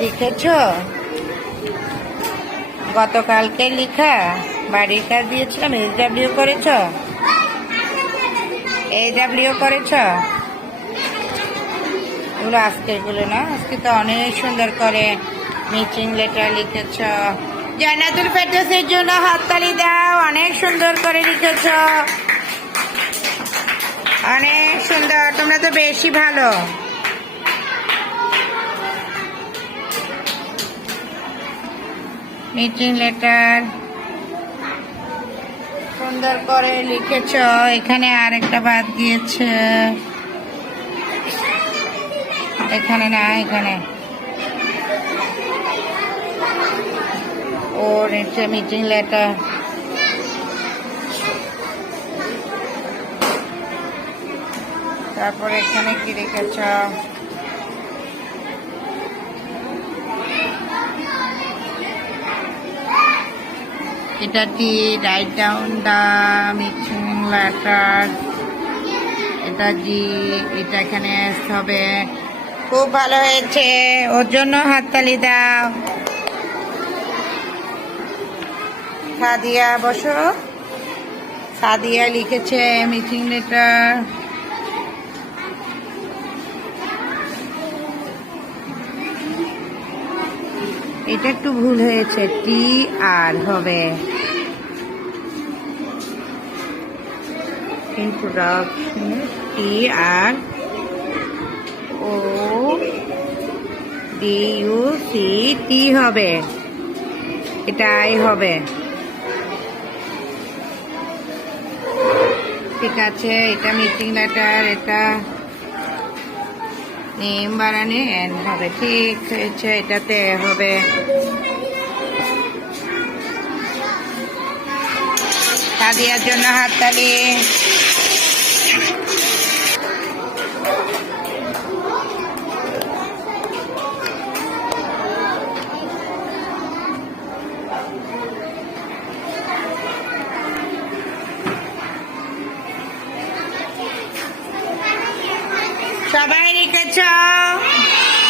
লিখেছ? গতকালকে লিখা বাড়ির কাজ দিয়েছিলাম, এইচডব্লিউ করেছ? এইচডব্লিউ করেছ? এগুলো আজকেরগুলো না, আজকে তো অনেক সুন্দর করে মিটিং লেটার লিখেছ। জান্নাতুল ফেরদৌসের জন্য হাততালি দাও, অনেক সুন্দর করে লিখেছ, অনেক সুন্দর। তোমরা তো বেশি ভালো। মিটিং লেটার সুন্দর করে লিখেছ। এখানে আরেকটা বাদ দিয়েছে, এখানে না, এখানে ও নিচে মিটিং লেটার। তারপর এখানে কি লিখেছ? এটা কি write down the meeting letter, এটা জি, এটা এখানে হবে। খুব ভালো হয়েছে, ওর জন্য হাততালি দাও। সাদিয়া বসো। সাদিয়া লিখেছে মিটিং লেটার। এটা একটু ভুল হয়েছে, টি আর হবে। Introduction T R O D U C T হবে, এটাই হবে। ঠিক আছে, এটা মিটিং লেটার, এটা নেম বানানে এন হবে। ঠিক হয়েছে, এটাতে হবে। সাদিয়ার জন্য হাততালি। সবাই লিখেছ?